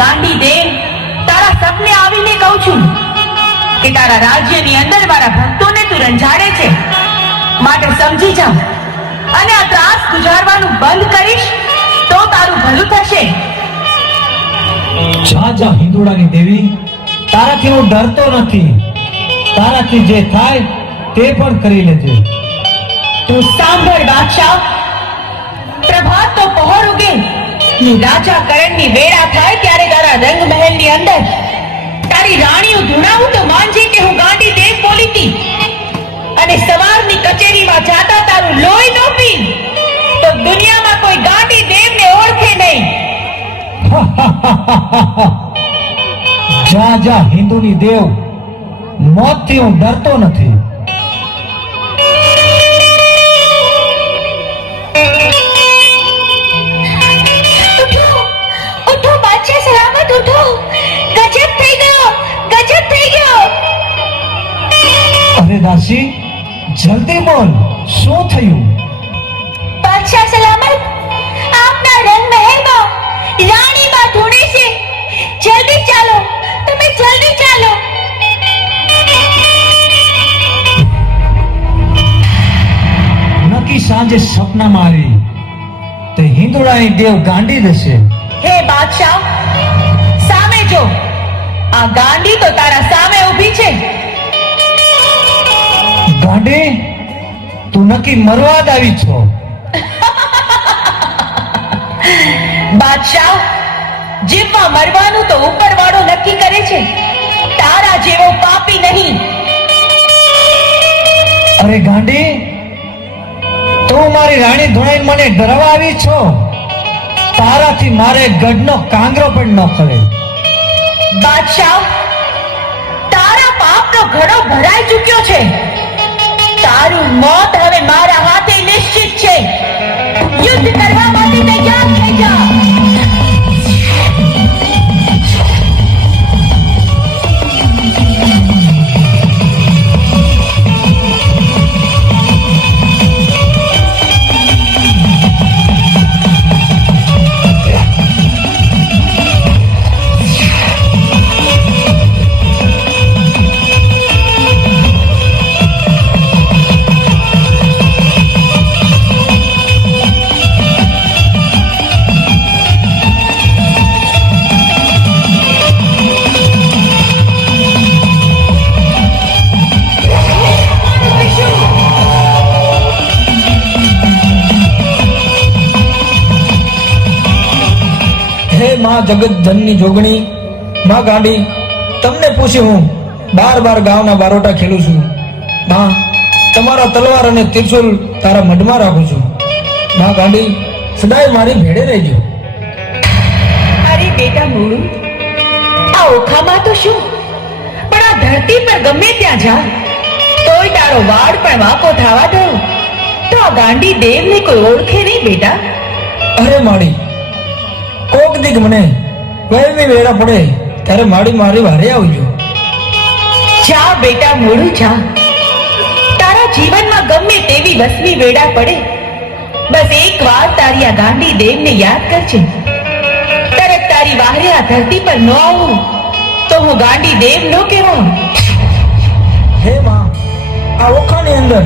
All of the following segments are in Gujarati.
ગાંડી દેવ, તારા સપને આવીને કહું છું કે તારા રાજ્યની અંદર મારા ભક્તોને તું રંજાડે છે, માટે સમજી જા અને આ ત્રાસ ગુજારવાનું બંધ કરીશ તો તારું ભલું થશે. જા જા હિંદોળાની દેવી, તારાથી હું ડરતો નથી. તારાથી જે થાય તે પણ કરી લેજે. તું સાંભળ બાદશાહ, પ્રભાત તો પહોર ઉગે ને રાજા કરણની વેળા થાય ત્યારે તારા રંગ મહેલની અંદર તારી રાણીઓ ધૂણાવું તો માનજે કે હું ગાંડી દેવ બોલી હતી. અને સવારની કચેરીમાં જાતા તારું લોહી ન પી તો દુનિયામાં કોઈ ગાંડી દેવને ઓળખે નહીં. જા જા હિન્દુની દેવ, મોતથી હું ડરતો નથી. ઉઠો બાદશાહ, સલામત ઉઠો. ગજબ થઈ ગયો, ગજબ થઈ ગયો. અરે દાસી, જલ્દી બોલ, શું થયું? બાદશાહ સલામત, આપના રંગ મહેલમાં રાણીમાં ધૂણે છે. જલ્દી ચાલો, તમે જલ્દી ચાલો. નક્કી સાંજે સપનામાં આવી તે હિંદોળાની દેવ ગાંડી દેશે. હે બાદશાહ, સામે જો, આ ગાંડી તો તારા સામે ઊભી છે. ગાંડી, તું નક્કી મરવા જ આવી છો. બાદશાહ, જીવમાં મરવાનું તો ઉપરવાળો નક્કી કરે છે, તારા જેવો પાપી નહીં. અરે ગાંડી, તું મારી રાણી ધોણાઈ મને ડરાવવા આવી છો. તારાથી મારે ગઢનો કાંગરો પણ ન ખરે. બાદશાહ, તારા પાપનો ઘડો ભરાઈ ચૂક્યો છે. તારું મોત હવે મારા હાથે નિશ્ચિત છે. યુદ્ધ કરવા માટે તૈયાર થઈ જા. માં જગત ધનની જોગણી, માં ગાંડી, તમને પૂછી હું બાર ગામના બારોટા ખેલું છું. માં, તમારા તલવાર અને ત્રિશુલ તારા મઢમાં રાખું છું. માં ગાંડી, સદાય મારી ભેડે રહેજો. અરે બેટા મૂળું, આ ઓખામાં તો શું, પણ આ ધરતી પર ગમે ત્યાં જા તોય તારો વાળ પણ વાંકો થવા દો તો આ ગાંડી દેવને કોઈ ઓળખે નહીં બેટા. અરે માડી, કોક દીક મને વહેલી વેળા પડે ત્યારે માડી મારી વારે આવજો. જા બેટા મૂળું જા, તારા જીવનમાં ગમે તેવી વસમી વેળા પડે, બસ એક વાર તારી આ ગાંડી દેવને યાદ કરજે. તરત તારી વારે આ ધરતી પર ન આવું તો હું ગાંડી દેવ ન કહેવાઉં. હે માં, આ ઓખાની અંદર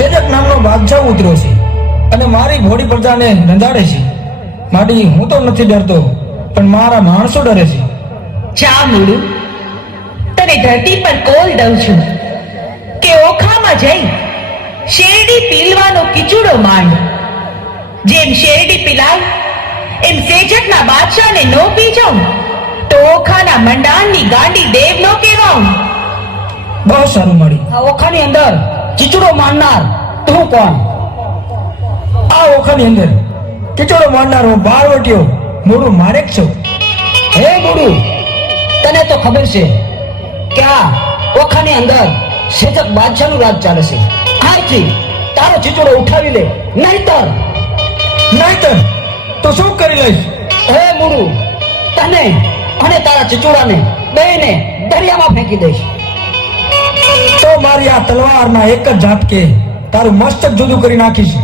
સેજક નામનો બાદશાહ ઉતર્યો છે અને મારી ભોળી પ્રજાને નંદાડે છે. માડી, હું તો નથી ડરતો, પણ મારા માણસો ડરે છે. જા મૂળું, તને ધરતી પર કોલ દઉં છું કે ઓખામાં જઈ શેરડી પીલવાનો કિચુડો માંડ. જેમ શેરડી પીલાય એમ સેજકના બાદશાહને નો પી જાઉં તો ઓખાના મંડાણની ગાંડી દેવ નો કહેવાઉં. બહુ સારું માડી. આ ઓખાની અંદર ચીચડો મારનાર તું કોણ? આ ઓખાની અંદર ચીચડો મારનાર હું બારવટીયો મૂળું મારેક છું. હે મૂળું, તને તો ખબર છે કે આ ઓખાની અંદર સેજક બાદશાહનું રાજ ચાલે છે. આજથી તારો ચીચડો ઉઠાવી લે, નહીતર તો શું કરી લઈશ? હે મૂળું, તને અને તારા ચીચોડાને બેને દરિયામાં ફેંકી દઈશ. તો મારી આ તલવારના એક જ ઝાટકે તારું મસ્તક જુદું કરી નાખીશ.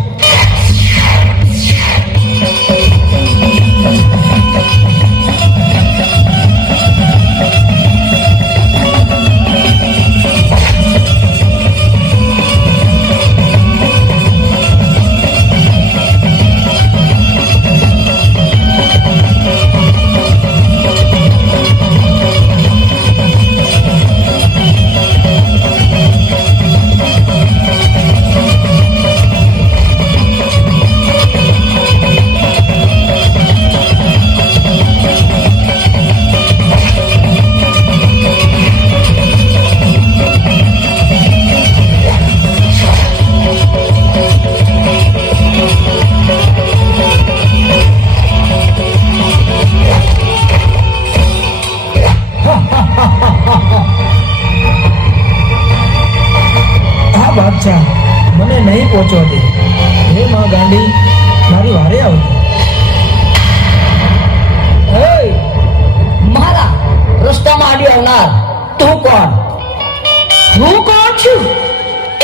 બાદશાહ મને નહીં પહોંચવા દે. હે માં ગાંડી, મારી વારે આવજે. મારા રસ્તામાં આડી આવનાર તું કોણ? હું કોણ છું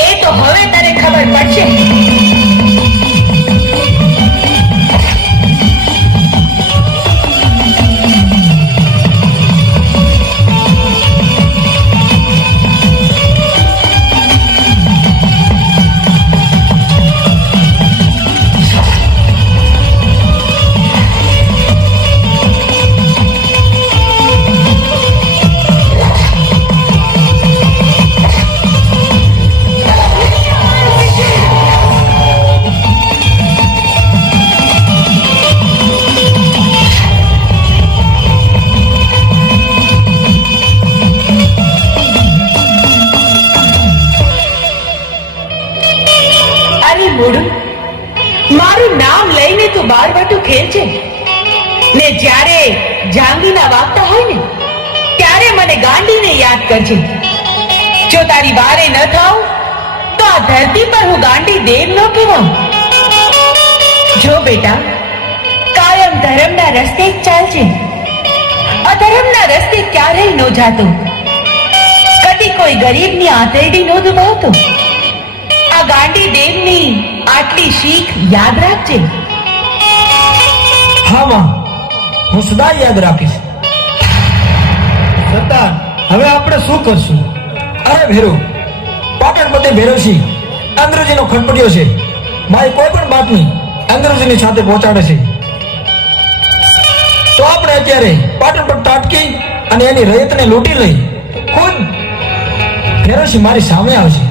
એ તો હવે તને ખબર પડશે. મારું નામ લઈને તું બારવટું ખેલ છે ને જ્યારે જાંગીના વાગતા હોય ને ત્યારે મને ગાંડીને યાદ કરજે. જો તારી વારે ન થાવ તો આ ધરતી પર હું ગાંડી દેવ ન કહેવાઉં. જો બેટા, કાયમ ધર્મના રસ્તે જ ચાલજે. અધર્મના રસ્તે ક્યારેય ન જાતો. કદી કોઈ ગરીબની આંતરડી ન દુભાવતો. આ ગાંડી દેવની આટલી શીખ યાદ રાખજે. હા માં, હું સદા યાદ રાખીશ. સરદાર, હવે આપણે શું કરશું? અરે ભેરુ, પાટણપતિ ભેરવસિંહ અંગ્રેજીનો ખટપટિયો છે. મારી કોઈ પણ બાતમી અંગ્રેજીની સાથે પહોંચાડે છે. તો આપણે અત્યારે પાટણ પર તાટકી અને એની રયતને લૂંટી લઈ ખુદ ભેરવસિંહ મારી સામે આવશે.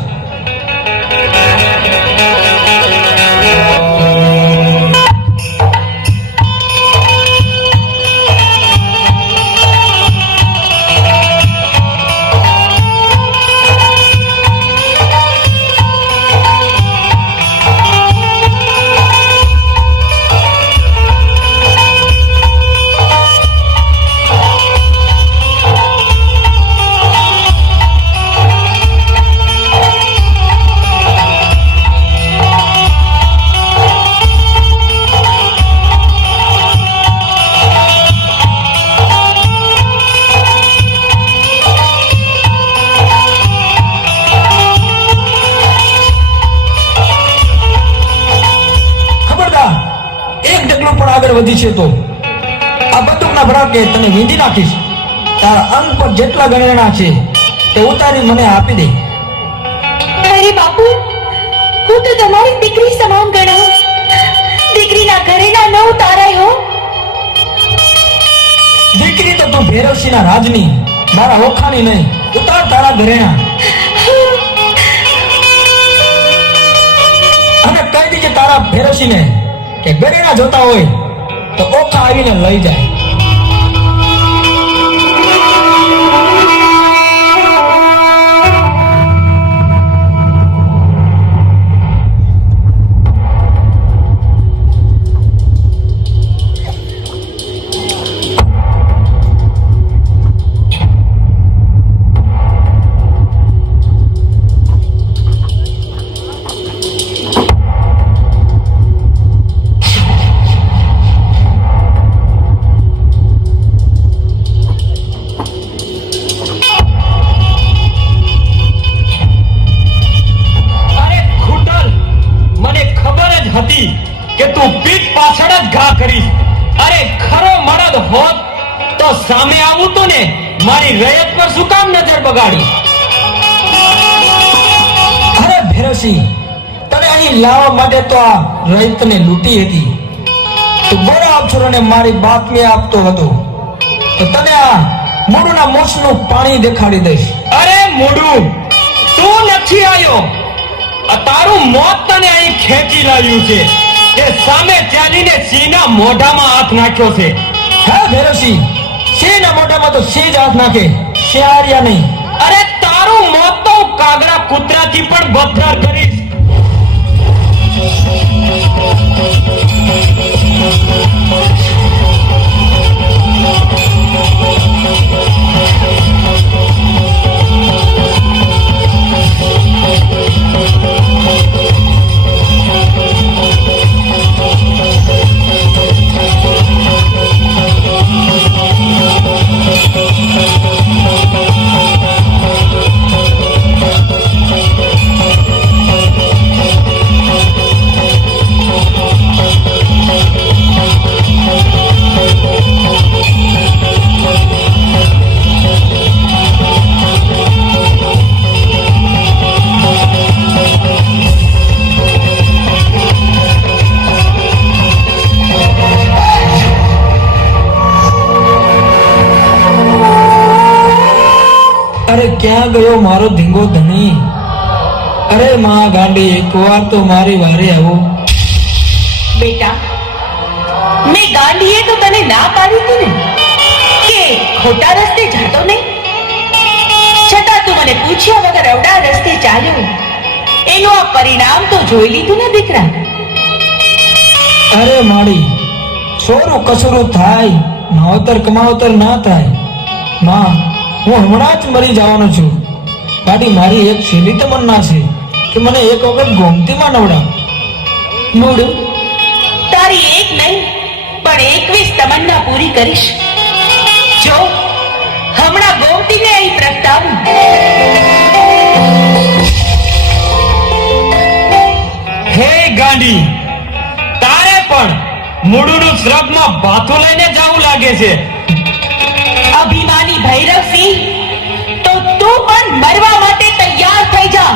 આગળ વધી છે તો આ બંદૂકના ભડાકે તને વીંધી નાખીશ. તારા અંગ પર જેટલા ગણેણા છે તે ઉતારી મને આપી દે. અરે બાપુ, હું તો તમારી દીકરી સમાન ગણાવું. દીકરીના ઘરેણા ન ઉતારાય હો. દીકરી તો તું ભેરવસિંહના રાજની, મારા ઓખાની નહીં. ઉતાર તારા ઘરેણા અને કહી દીજે તારા ભેરવસિંહને કે ઘરેણા જોતા હોય તો ઓખા આવીને લઈ જાય. કે તું પીઠ પાછળ જ ઘા કરીશ. અરે ખરો મરદ હોત તો સામે આવું તો ને મારી રયત પર શું કામ નજર બગાડી? અરે ભેરવસિંહ, તને અહીં લાવવા માટે તો આ રયતને લૂંટી હતી. તું ગોરા અક્ષરોને મારી બાતમી આપતો હતો તો તને આ મૂળના મોસનું પાણી દેખાડી દઈશ. અરે મૂળું, તું નથી આવ્યો. આ તારું મોત તને અહીં ખેંચી લાવ્યું છે. તે સામે ચાલીને સિંહના મોઢામાં હાથ નાખ્યો છે. હે ભેરવસિંહ, સિંહના મોઢામાં તો સિંહ જ હાથ નાખે, શિયાળિયા નહીં. અરે તારું મોત તો કાગડા કૂતરાથી પણ બફરાર કરીશ. અરે ક્યાં ગયો મારો ધીંગો ધણી? અરે માં ગાંડી, એકવાર તો મારી વારે આવો. બેટા, મેં ગાંડીએ તો તને ના પાડી હતી ને કે ખોટા રસ્તે જતો નહીં. છતાં તું મને પૂછ્યા વગર અવડા રસ્તે ચાલ્યો. એનું આ પરિણામ તો જોઈ લીધું ને દીકરા. અરે માડી, છોરું કસરું થાય, માવતર કમાવતર ના થાય. માં, હું હમણાં જ મરી જવાનો છું. ગાડી, મારી એક છેલ્લી તમન્ના છે કે મને એક વખત ગોમતીમાં નવડાવ. મોડું, તારી એક નહીં પણ 21 તમન્ના પૂરી કરીશ. જો હમણાં ગોમતીને અહીં પ્રગટાવું. હે ગાંડી, તારે પણ મૂળુનું શ્રગમાં ભાથું લઈને જાવું લાગે છે. અભિમાની ભૈરવસિંહ, તો તું પણ મરવા માટે તૈયાર થઈ જા.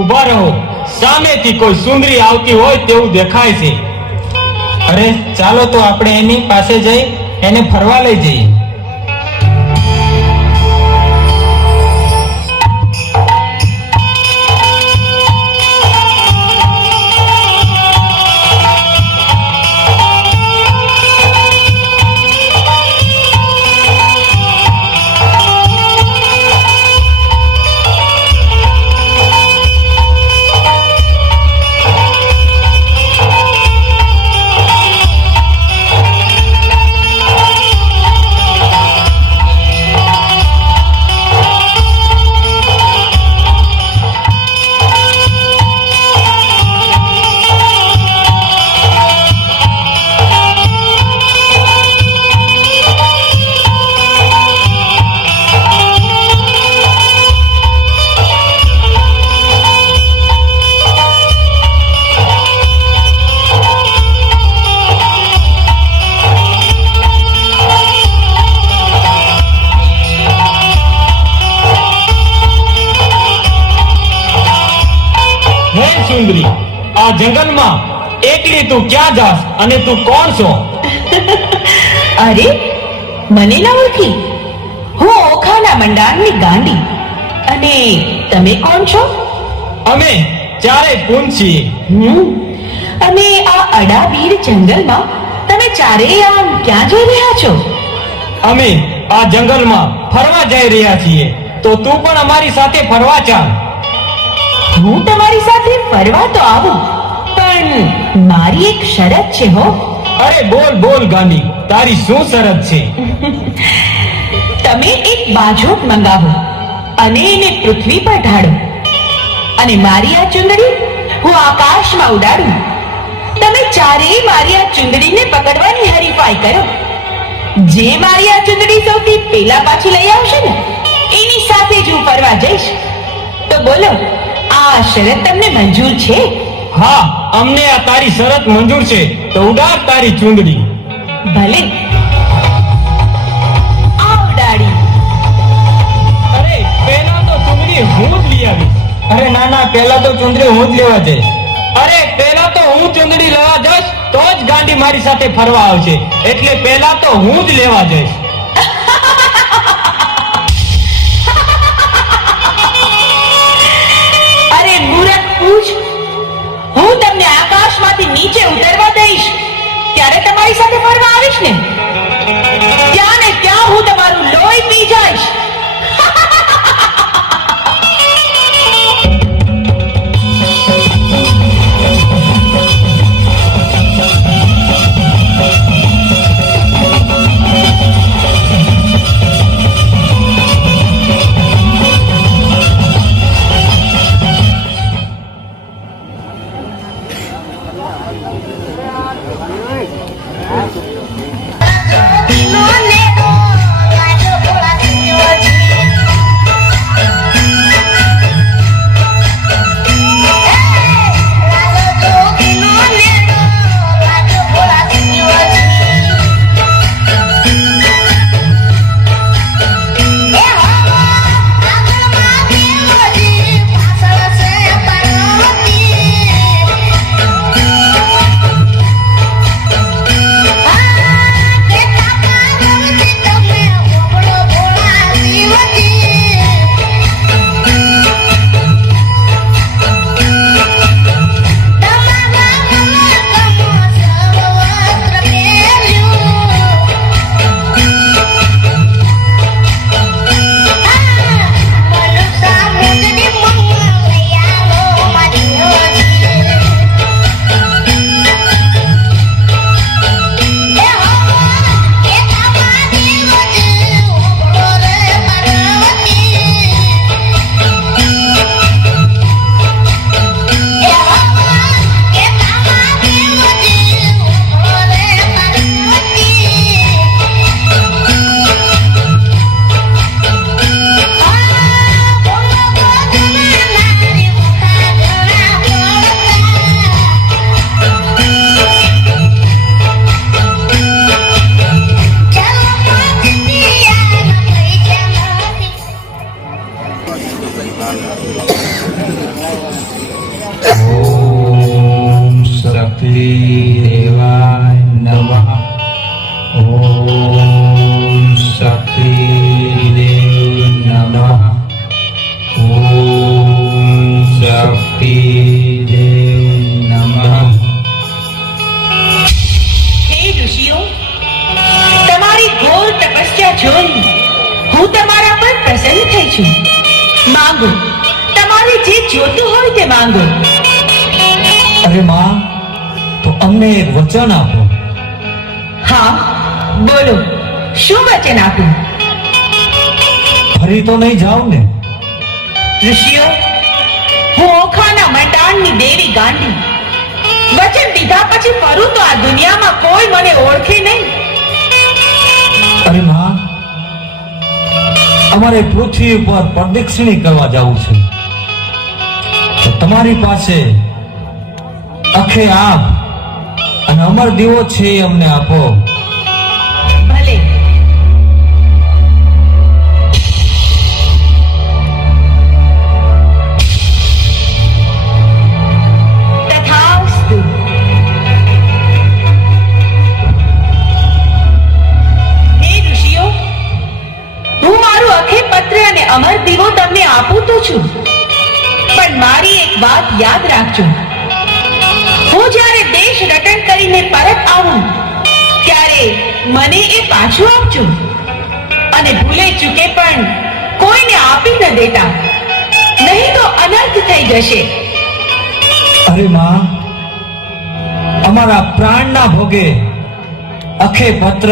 ઉભા રહો, સામેથી કોઈ સુંદરી આવતી હોય તેવું દેખાય છે. અરે ચાલો તો આપણે એની પાસે જઈ એને ફરવા લઈ જઈએ. સુંદરી, આ જંગલમાં એકલી તું ક્યાં જાસ અને તું કોણ છો? અરે, મને ના ઓળખી? હું ઓખાના મંડાણની ગાંડી. અને તમે કોણ છો? અમે ચારેય પૂન છીએ. અને આ અડાબીર જંગલમાં તમે ચારેય આમ ક્યાં જઈ રહ્યા છો? અમે આ જંગલમાં ફરવા જઈ રહ્યા છીએ, તો તું પણ અમારી સાથે ફરવા ચાલ. હું તમારી સાથે ફરવા તો આવું, પણ મારી એક શરત છે હો. અરે બોલ બોલ ગાંડી, તારી શું શરત છે? તમે એક બાજોટ મંગાવો અને એને પૃથ્વી પર ઢાળો, અને મારી આ ચુંદડી હું આકાશમાં ઉડાડું. તમે ચારેય મારી આ ચુંદડીને પકડવાની હરીફાઈ કરો. જે મારી આ ચુંદડી સૌથી પહેલા પાછી લઈ આવશે ને, એની સાથે જ હું ફરવા જઈશ. તો બોલો, આ શરત તમને મંજૂર છે? હા, અમને આ તારી શરત મંજૂર છે, તો ઉડાડ તારી ચુંદડી. ભલે, આ ઉડાડી. અરે પહેલા તો ચુંદડી હું જ લઈ આવીશ. અરે ના ના, પહેલા તો ચુંદડી હું જ લેવા જઈશ. અરે પહેલા તો હું ચુંદડી લેવા જઈશ, તો જ ગાંડી મારી સાથે ફરવા આવશે. એટલે પહેલા તો હું જ લેવા જઈશ. અરે મૂરખ પૂછ, હું તમને આકાશમાંથી નીચે ઉતરવા દઈશ ત્યારે તમારી સાથે ફરવા આવીશ ને? ત્યાં ને ત્યાં હું તમારું લોહી પી જઈશ. પ્રસન્ન થઈ છું. માંગો, તમારે જે જોતું હોય તે માંગો. અરે માં, તો અમને એક વચન આપો. હા, બોલો, શું વચન આપું? ફરી તો નહીં જાવ ને? ઋષિઓ, હું ઓખાના મંડાણની દેવી ગાંડી. વચન દીધા પછી ફરું તો આ દુનિયામાં કોઈ મને ઓળખે નહીં. અરે માં, અમારે પૃથ્વી ઉપર પ્રદક્ષિણી કરવા જવું છે. તો તમારી પાસે અખે આપ અને અમર દીવો છે એ અમને આપો. ભલે. તથાસ્તુ. હે ઋષિઓ, હું મારું અખે પત્ર અને અમર દીવો તમને આપું તો છું, પણ મારી એક વાત યાદ રાખજો. હું જ્યારે દેશ રટણ કરીને પરત આવું ત્યારે મને એ પાછું આપજો, અને ભૂલે ચૂકે પણ કોઈને આપી ન દેતા, નહીં તો અનર્થ થઈ જશે. અરે માં, અમારા પ્રાણના ભોગે અખે પત્ર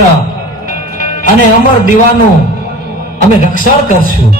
અને અમર દીવાનું અમે રક્ષણ કરશું.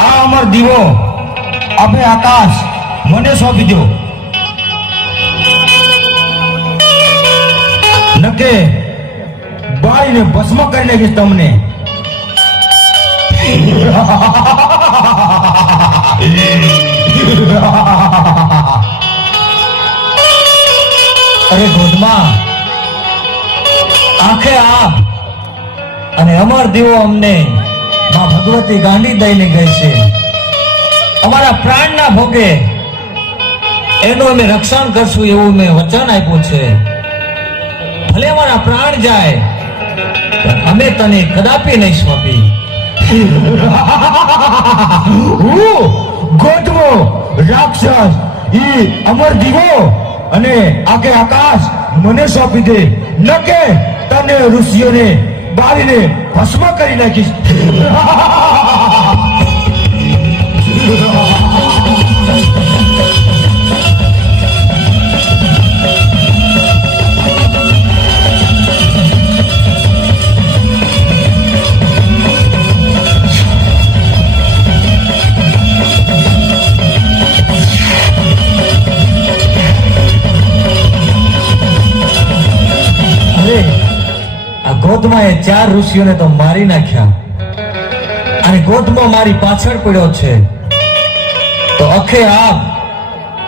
આ અમર દીવો અભે આકાશ મને સોંપી દો, નકે બાળીને ભસ્મ કરી નાખીશ તમને. અરે ગોદમાં, આંખે આપ અને અમર દીવો અમને માં ભગવતી ગાંડી દઈને ગઈ છે. અમારા પ્રાણના ભોગે એનું અમે રક્ષણ કરશું એવું મેં વચન આપ્યું છે. ભલે અમારા પ્રાણ જાય પણ અમે તને કદાપી નહીં સોંપી. ગોધવો રાક્ષસ ઈ અમર દીવો અને આખે આકાશ મને સોંપી દે, નકે તને ઋષિઓને બાળીને ભસ્મ કરી નાખીશ. ગોધમાં એ 4 ઋષિઓને તો મારી નાખ્યા અને ગોધમો મારી પાછળ પડ્યો છે. તો અખે આપ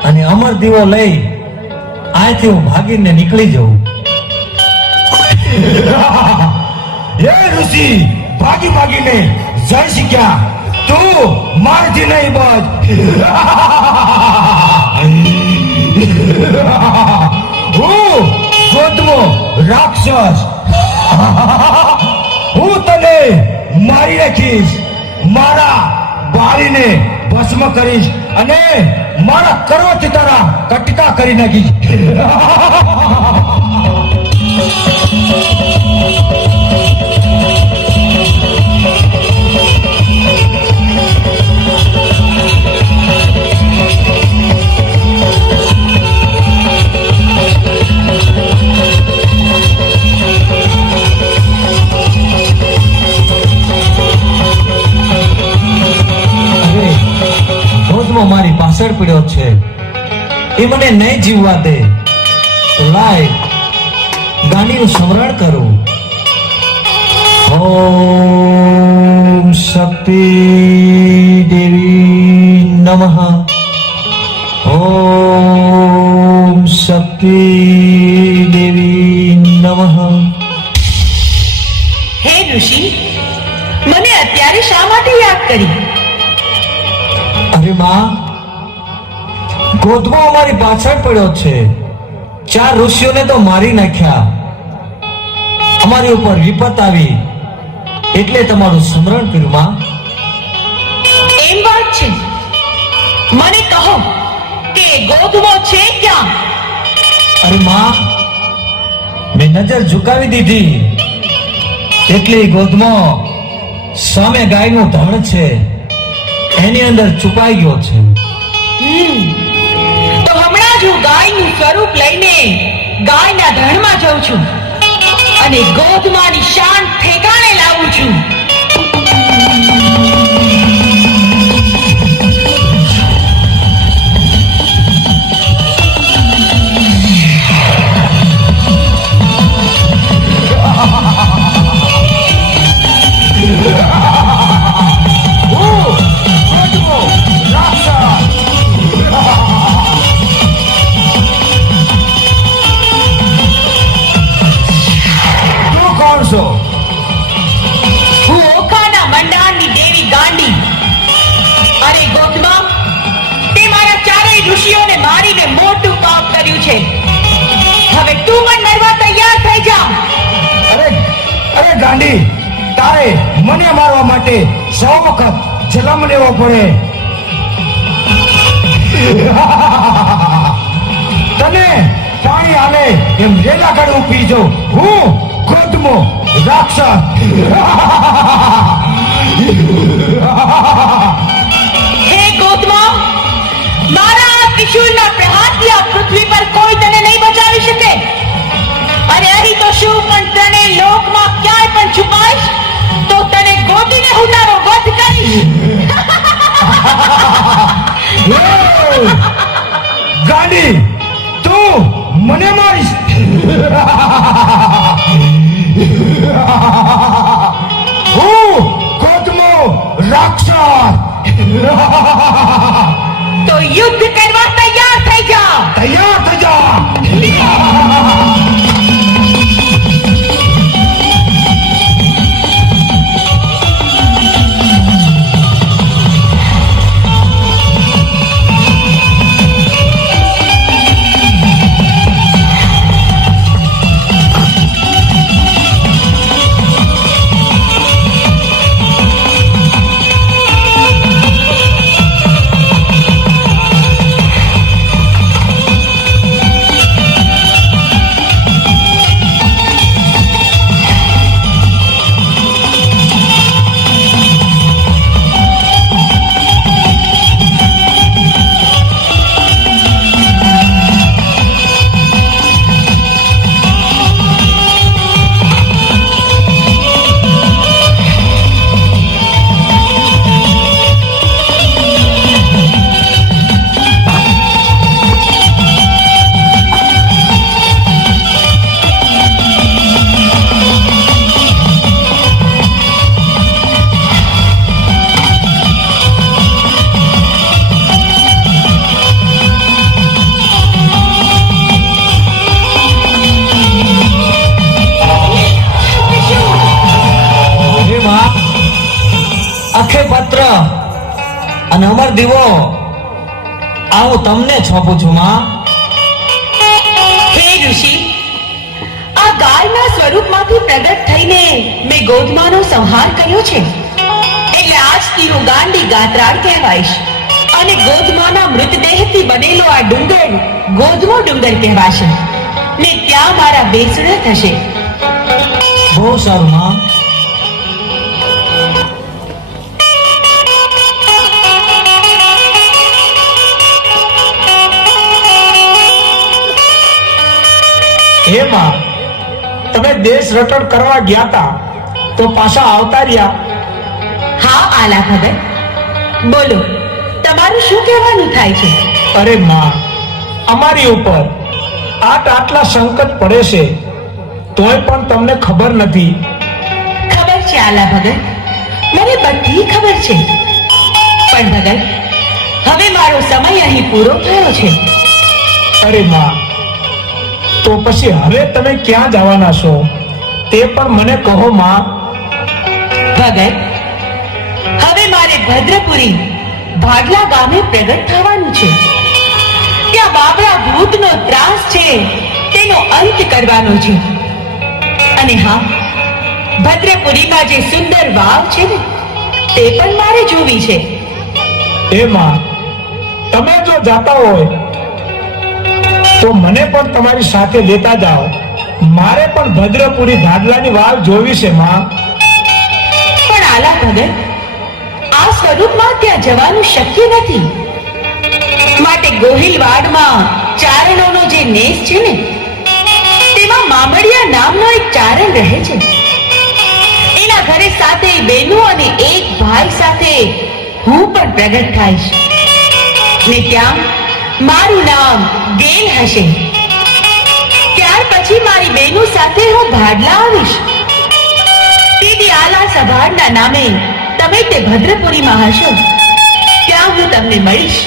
અને અમર દીવો લઈ અહીંથી હું ભાગીને નીકળી જાઉં. એ ઋષિ ભાગી ભાગીને જઈ શીખ્યા, તું મારથી નહીં બચ. હું ગોધમો રાક્ષસ, હું તને મારી નાખીશ, મારા બાળીને ભસ્મ કરીશ અને મારા કરોથી તારા કટકા કરી નાખીશ. એ મને નહીં જીવવા દે. તો લાય ગાંડીનું સ્મરણ કરું. ઓમ શક્તિ દેવી નમઃ. ઓમ શક્તિ દેવી નમઃ. હે ઋષિ, મને અત્યારે શા માટે યાદ કરી? અરે માં, ગોધમો અમારી પાછળ પડ્યો છે. 4 ઋષિઓને તો મારી નાખ્યા. અમારી ઉપર વિપત આવી એટલે તમારું સ્મરણ કર્યું માં. એમ વાત છે? મને કહો કે ગોધમો છે ક્યાં? અરે માં, મેં નજર ઝુકાવી દીધી એટલે ગોધમો સામે ગાયનું ધણ છે એની અંદર છુપાઈ ગયો છે. તો હમણાં જ હું ગાયનું સ્વરૂપ લઈને ગાયના ધણમાં જાઉં છું અને ગોધમાની શાન ઠેકાણે લાવું છું. હું ઓખાના મંડાણની દેવી ગાંડી. અરે ગોધમા, તે મારા 4 ઋષિઓને મારીને મોટું પાપ કર્યું છે. હવે તું પણ મરવા તૈયાર થઈ જા. અરે ગાંડી, તારે મને મારવા માટે 100 વખત જન્મ લેવો પડે. તને પાણી આવે એમ રેલા કાઢું પી જાઉં. હું ગોધમો રાક્ષસ. હે ગોધમા, મારા આ ત્રિશૂળના પ્રહારથી આ પૃથ્વી પર કોઈ તને નહીં બચાવી શકે. અને અહીં તો શું, પણ તને લોકમાં ક્યાંય પણ છુપાઈશ તો તને ગોતીને હું તારો વધ કરીશ. ગાંડી, તું મને મારીશ. હું ગોધમો રાક્ષસ. તો યુદ્ધ કરવા તૈયાર થઈ જા. તૈયાર થઈ જા. અખે પત્ર અને અમર દીવો આ હું તમને છોપું છું માં. હે ઋષિ, આ ગાયના સ્વરૂપમાંથી પ્રગટ થઈને મેં ગોધમાનો સંહાર કર્યો છે. એટલે આજથી હું ગાંડી ગાત્રાળ કહેવાઈશ. અને ગોધમાના મૃતદેહથી બનેલો આ ડુંગર ગોધમો ડુંગર કહેવાશે. ને ત્યાં મારા બેસણા થશે. બહુ સારું માં. હે માં, તમે દેશ રટણ કરવા ગયા તા તો પાછા આવતા રહ્યા. હા આલા ખબર, બોલો તમારું શું કહેવાનું થાય છે? અરે માં, અમારી ઉપર આટલા સંકટ પડે છે તોય પણ તમને ખબર નથી. ખબર છે આલા ભગત, મને બધી ખબર છે. પણ ભગત, હવે મારો સમય અહીં પૂરો થયો છે. અરે માં, તો પછી હવે તમે ક્યાં જવાના છો તે પણ મને કહો માં. ભગત, હવે મારે ભદ્રપુરી ભાડલા ગામે પ્રગટ થવાનું છે. ત્યાં બાબરા ભૂતનો ત્રાસ છે તેનો અંત કરવાનો છે. અને હા, ભદ્રપુરીમાં જે સુંદર વાવ છે ને તે પણ મારે જોવી છે. એ માં, તમે જો જાતા હોય તો મને પણ તમારી સાથે લેતા જાઓ. મારે પણ ભદ્રપુરી ભાડલાની વાવ જોવી છે માં. પણ આલા ભગત, આ સ્વરૂપમાં ત્યાં જવાનું શક્ય નથી. માટે ગોહિલવાડમાં ચારણોનો જે નેસ છે ને તેમાં મામડિયા નામનો એક ચારણ રહે છે. એના ઘરે સાથે બેનો અને એક ભાઈ સાથે હું પણ પ્રગટ થઈશ. ને ત્યાં મારું નામ ગેલ હશે. ત્યાર પછી મારી બહેનો સાથે હું ભાડલા આવીશ. તેથી આલા સભાના નામે તમે તે ભદ્રપુરીમાં હશો ત્યાં હું તમને મળીશ.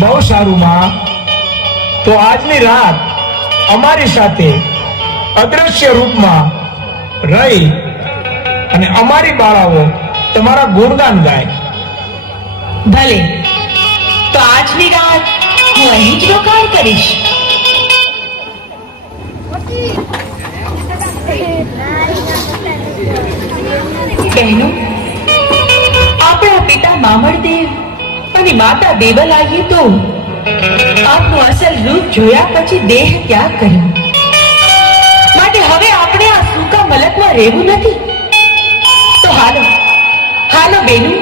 બહુ સારું માં. તો આજની રાત અમારી સાથે અદ્રશ્ય રૂપમાં રહી અને અમારી બાળાઓ તમારા ગુણગાન ગાય. ભલે, તો આજની રાત હું અહીં જ રોકાણ કરીશ. બહેનો, આપણા પિતા મામળદેવ અને માતા દેવલાઈએ તો આપનું અસલ રૂપ જોયા પછી દેહ ત્યાગ કર્યો. માટે હવે આપણે આ સૂકા મલકમાં રહેવું નથી. તો હાલો હાલો બેનો,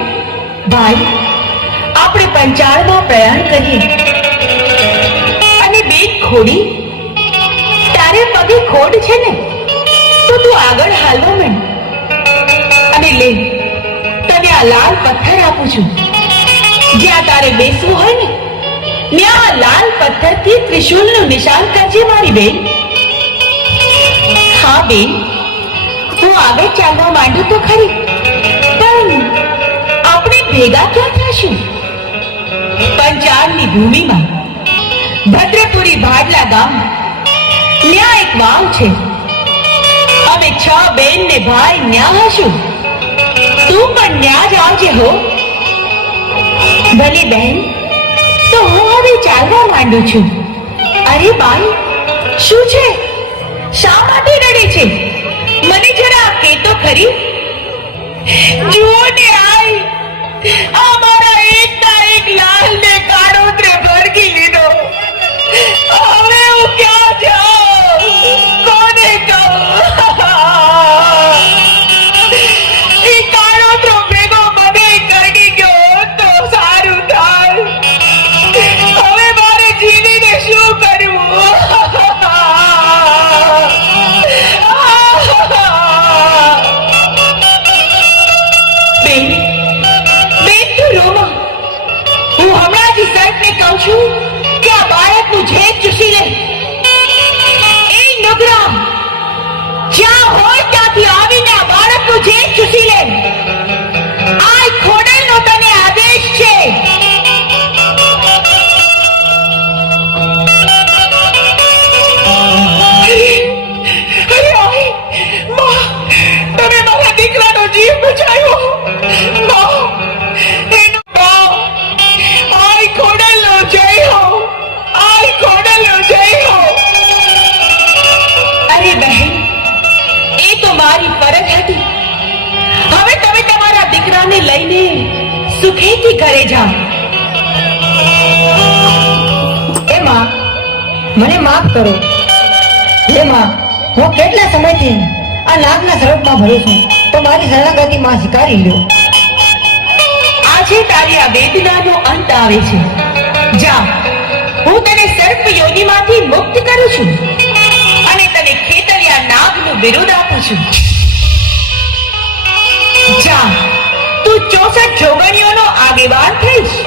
ભાઈ, આપણે પંચાળમાં પ્રયાણ કરીએ. અને બેન ખોડી, તારે પગે ખોડ છે ને તો તું આગળ હાલવા માંડ. અને લે, તને આ લાલ પથ્થર આપું છું. જ્યાં તારે બેસવું હોય ને ત્યાં આ લાલ પથ્થરથી ત્રિશૂલનું નિશાન કરજે મારી બેન. હા બેન, હું આગળ ચાલવા માંડું તો ખરી, પણ આપણે ભેગા ક્યાં થશું? પંચાળની ભૂમિમાં ભદ્રપુરી ભાડલા ગામ, ત્યાં એક વાવ છે. અમે 6 બેન ને ભાઈ ન્યા હશું. તું પણ ન્યા જ આવજે હો. ભલે બહેન, તો હું હવે ચાલવા માંડું છું. અરે બાઈ, શું છે? શા માટે રડે છે? મને જરા કે તો ખરી. જુઓ ને આઈ, અમારા એકના એક લાલને કાળોતરે ભરગી લીધો. હવે હું ક્યાં જાઉં? કોને કહું? એ કાળોતરો ભેગો મને કરડી ગયો તો સારું થાય. હવે મારે જીવીને શું કરવું? બેન, બેન તું રોમા. હું હમણાં જ સર્પને કહું છું કે આ બાળકનું ઝેર ચૂસી લે. એ નુગરા, જ્યાં હોય ત્યાંથી આવીને આ બાળકનું ઝેર ચૂસી લે. આ ખોડલનો તને આદેશ છે. અરે આઈ, માં, તમે મારા દીકરાનો જીવ બચાવ્યો. માં, એનો માં, આઈ ખોડલનો જય હો. આઈ ખોડલનો જય હો. અરે બહેન, એ તો મારી ફરજ હતી. હવે તમે તમારા દીકરાને લઈને સુખેથી ઘરે જાઓ. એ માં, મને માફ કરો. હે માં, હું કેટલા સમયથી આ નાગના સ્વરૂપમાં ભરું છું, તો મારી શરણાગતિ માં સ્વીકારી લ્યો. આજે તારી આ વેદનાનો અંત આવે છે. જા, હું તને સર્પ યોનિમાંથી મુક્ત કરું છું અને તને ખેતરિયા નાગનું બિરુદ આપું છું. જા, તું 64 જોગણીઓનો આગેવાન થઈશ.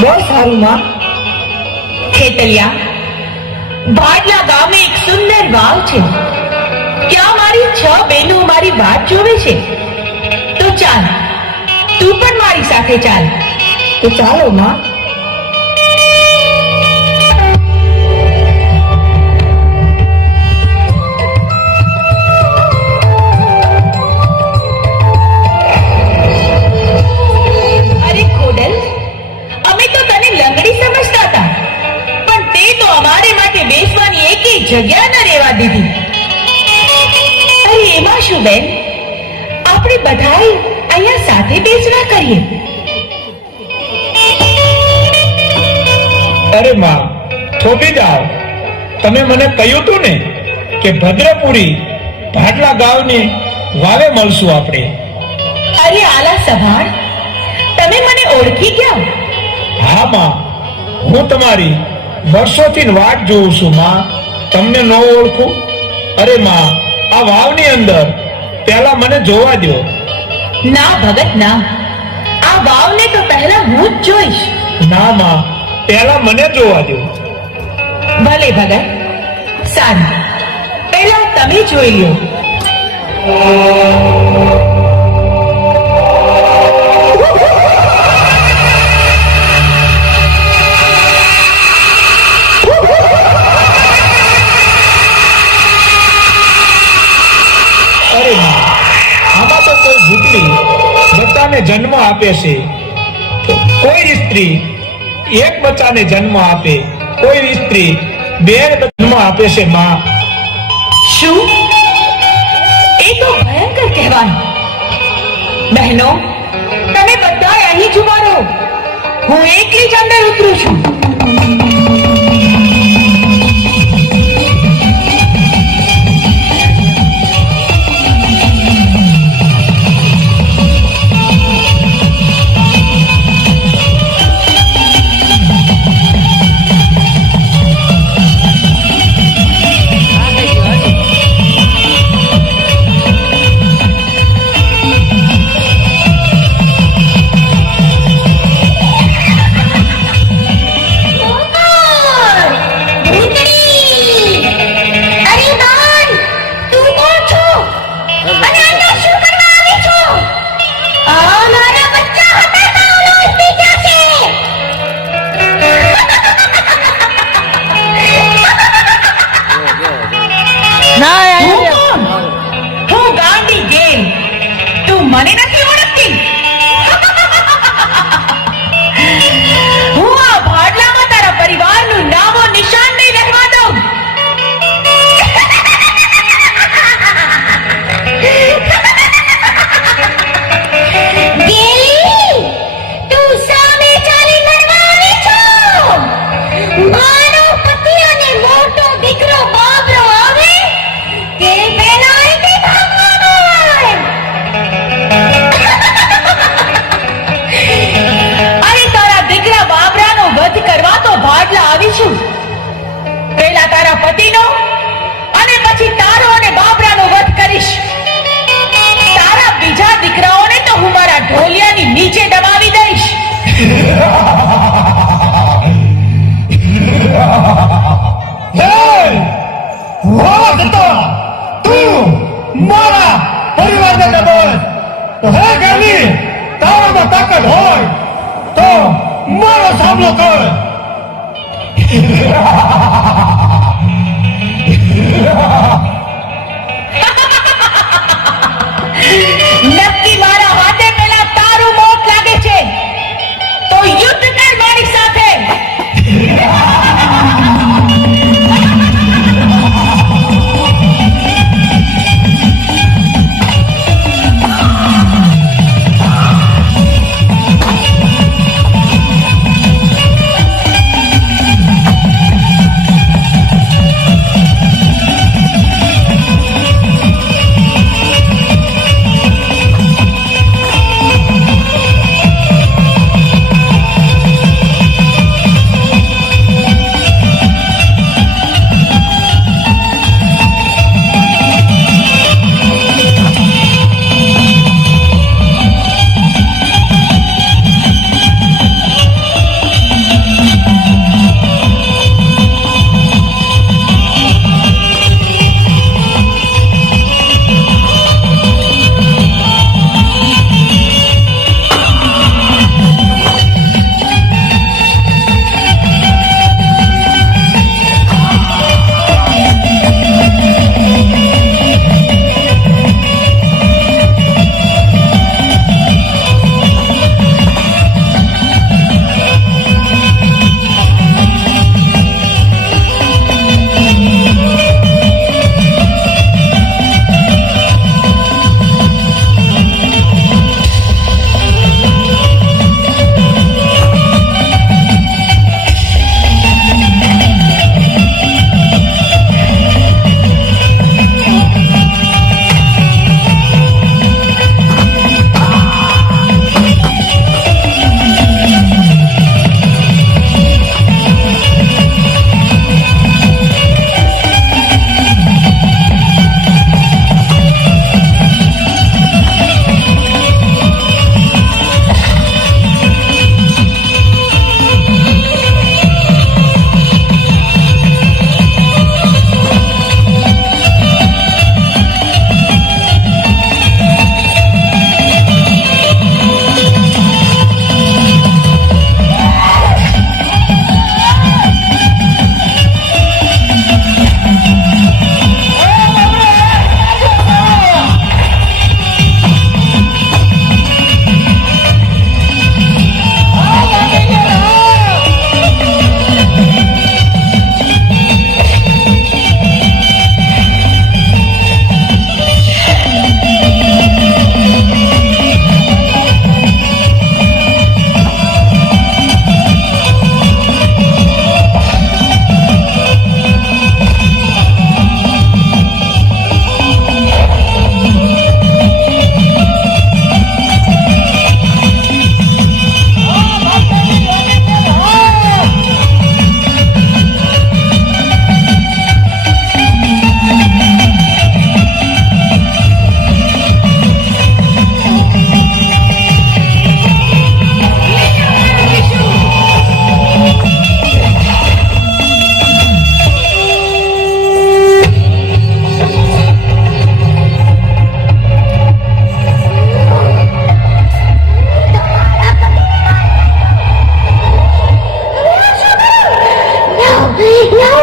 બહુ સારું માં. ખેતલિયા, ભાડલા ગામે એક સુંદર વાવ છે. ત્યાં મારી 6 બહેનો મારી વાટ જોવે છે. તો ચાલ, તું પણ મારી સાથે ચાલ. તો ચાલો માં. અરે ખોડલ, અમે તો તને લંગડી સમજતા હતા, પણ તે તો અમારે માટે બેસવાની એકેય જગ્યા ન રહેવા દીધી. અરે એમાં શું બેન, આપણે બધાએ અહીંયા સાથે બેસવા કરીએ. અરે માં, થોભી જાઓ. તમે મને કહ્યું તું ને કે ભદ્રપુરી ભાટલા ગામની વાવે મળશું આપણે. અરે આલા સભાણ, તમે મને ઓળખી ગયા? હા માં, હું તમારી વર્ષોથી વાટ જોઉં છું માં. તમને ન ઓળખું? અરે માં, આ વાવની અંદર પહેલા મને જોવા દો. ના ભગત ના, આ વાવને તો પહેલા હું જ જોઈશ. ના માં, પહેલા મને જોવા દો. ભલે ભગત, સારું, પહેલા તમે જોઈ લો. અરે માં, આમાં તો કોઈ ભૂતલી બચ્ચાને જન્મ આપે છે. કોઈ સ્ત્રી એક બચ્ચાને જન્મ આપે, કોઈ સ્ત્રી 2 જન્મ આપે છે માં. શું? એ તો ભયંકર કહેવાય. બહેનો, તમે બધા અહીં જ ઉભા રહો. હું એકલી જ અંદર ઉતરું છું. મને નથી ઓળખતી. હું આ ભાડલામાં તારા પરિવારનું નામો નિશાન નહીં રહેવા દઉં. ગેલી, તું સામે ચાલી મરવા આવી છો. મારો પતિ અને મોટો દીકરો બાબરો આવે તે પહેલા અહીંથી ભાગવાનો હોય. અરે તારા દીકરા બાબરાનો વધ કરવા તો ભાડલા આવીશું. પહેલા તારા પતિનો અને પછી તારો અને બાબરાનો વધ કરીશ. તારા બીજા દીકરાઓને તો હું મારા ઢોલિયાની નીચે દબાવી દઈશ. તું મારા પરિવારને દબાવે તો હે ગેલી, તારામાં તાકાત હોય તો મારો સામનો કર. નક્કી મારા હાથે પહેલા તારું મોત લાગે છે તો યુદ્ધ કર મારી સાથે.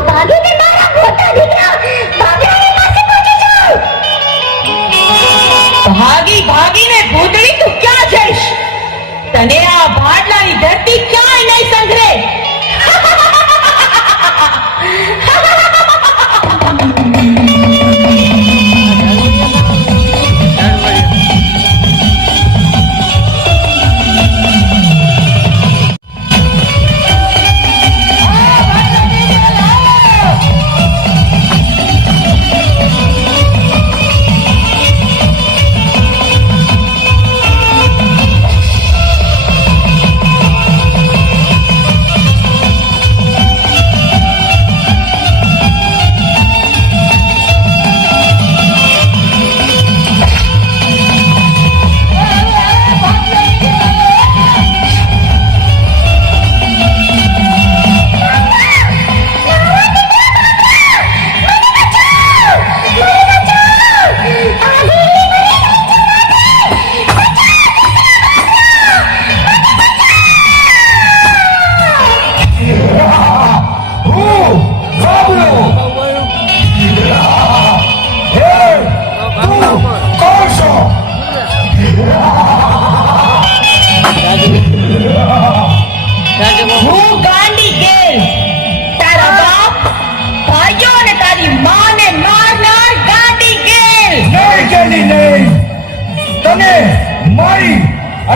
ભાગીને મારા મોટા દીકરા ભાભલાની પાસે પહોંચી જાઓ. ભાગીને ભૂતળી તું ક્યાં જઈશ? તને આ ભાડલાની ધરતી ક્યાંય નહીં સંઘરે. હું ગાંડી ગેલ, તારા બાપ, ભાઈઓ અને તારી માને મારનાર ગાંડી ગેલ. નહીં કેલી નહીં, તને મારી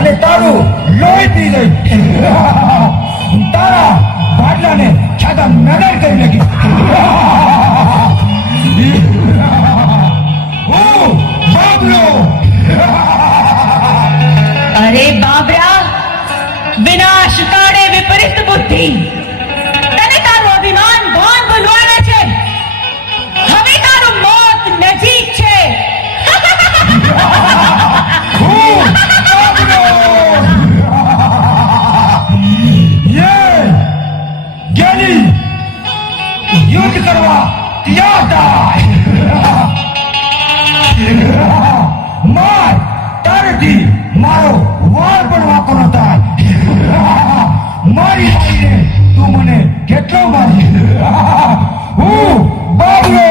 અને તારું લોહી પી ગઈ. તારા ભાડલાને છાતા મેદાન કરી નાખી. હું બાબલો. અરે બાબરા, વિનાશ કાળે વિપરીત બુદ્ધિ. તને તારું અભિમાન ભાન ભૂલવાના છે. હવે તારું મોત નજીક છે. હું બાબલો. યે જ્ઞાની યુદ્ધ કરવા તૈયાર થાય. માર તારેથી મારો વાળ પણ વાંકો ન થાય. મારી આઈને તું મને કેટલો મારી. હું બાબલો.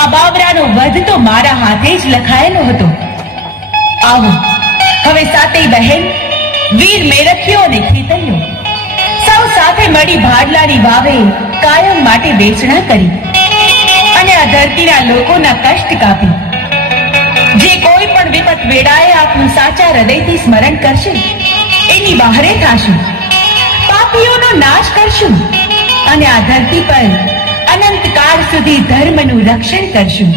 આ બાવરાનો વધ તો મારા હાથે જ લખાયેલો હતો. આવો હવે સાતેય બહેન, વીર મેળખ્યો અને ખેતરીઓ સૌ સાથે મળી ભાડલાની વાવે કાયમ માટે વેચણા કરી અને આ ધરતીના લોકોના કષ્ટ કાપી. જે કોઈ પણ વિપત વેળાએ આપનું સાચા હૃદયથી સ્મરણ કરશે એની બહારે થાશું, પાપીઓનો નાશ કરશું અને આ ધરતી પર અનંત કાળ સુધી ધર્મનું રક્ષણ કરશું.